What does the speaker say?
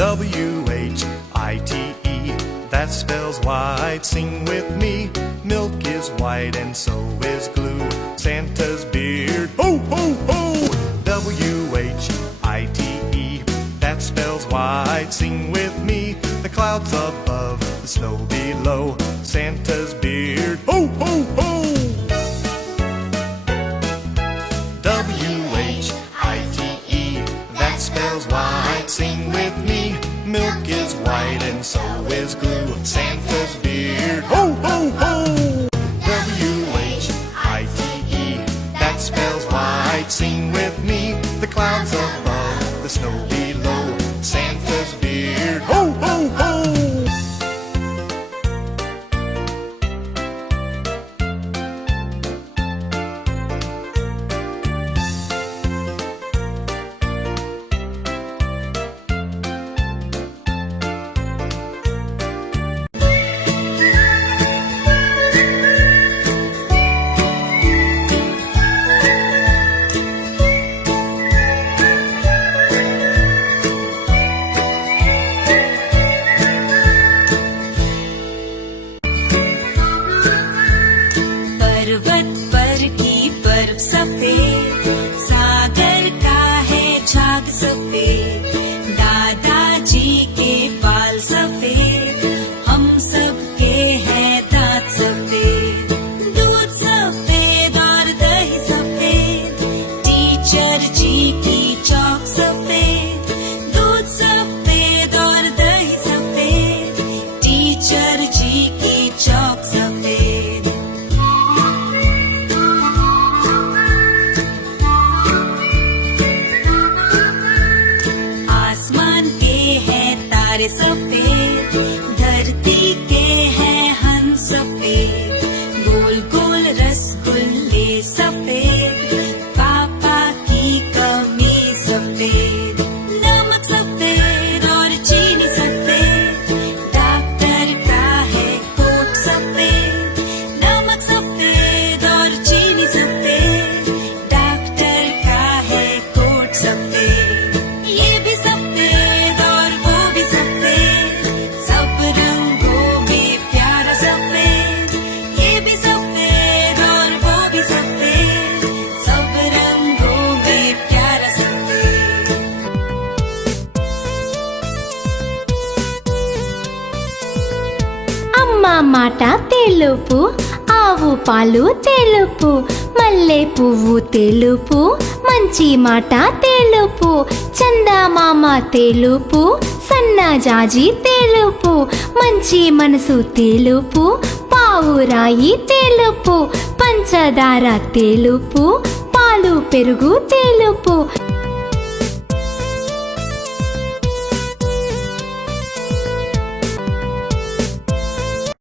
W-H-I-T-E, that spells white, sing with me. Milk is white and so is glue, Santa's beard, ho, ho, ho! W-H-I-T-E, that spells white, sing with me. The clouds above, the snow below, Santa's beard, ho, ho, ho! W-H-I-T-E, that spells white, sing with me. Milk is white and so is glue, Santa's beard, ho, ho, ho! W-H-I-T-E, that spells white, sing with me. The clouds above, the snow below, Santa's beard, ho, ho, ho! सफेद, धरती के हैं हंस सफेद, गोल गोल रसगुल्ले सफेद, पापा की कमीज सफेद, नमक सफेद और चीनी सफेद, डॉक्टर का है कोट सफेद, नमक सफेद और चीनी सफेद, डॉक्टर का है कोट सफेद, ये भी सफेद और वो भी सफेद, सब रंगों में प्यारा सफेद, ये भी सफेद और वो भी सफेद, सब रंगों में प्यारा सफेद। అమ్మ మాట తెలుపు, ఆవు పాలు తెలుపు, మల్లె పువ్వు తెలుపు, మంచి మాట తెలుపు, చందమామ తెలుపు, సన్నజాజి తెలుపు, మంచి మనసు తెలుపు, పావురాయి తెలుపు, పంచదార తెలుపు, పాలు పెరుగు తెలుపు.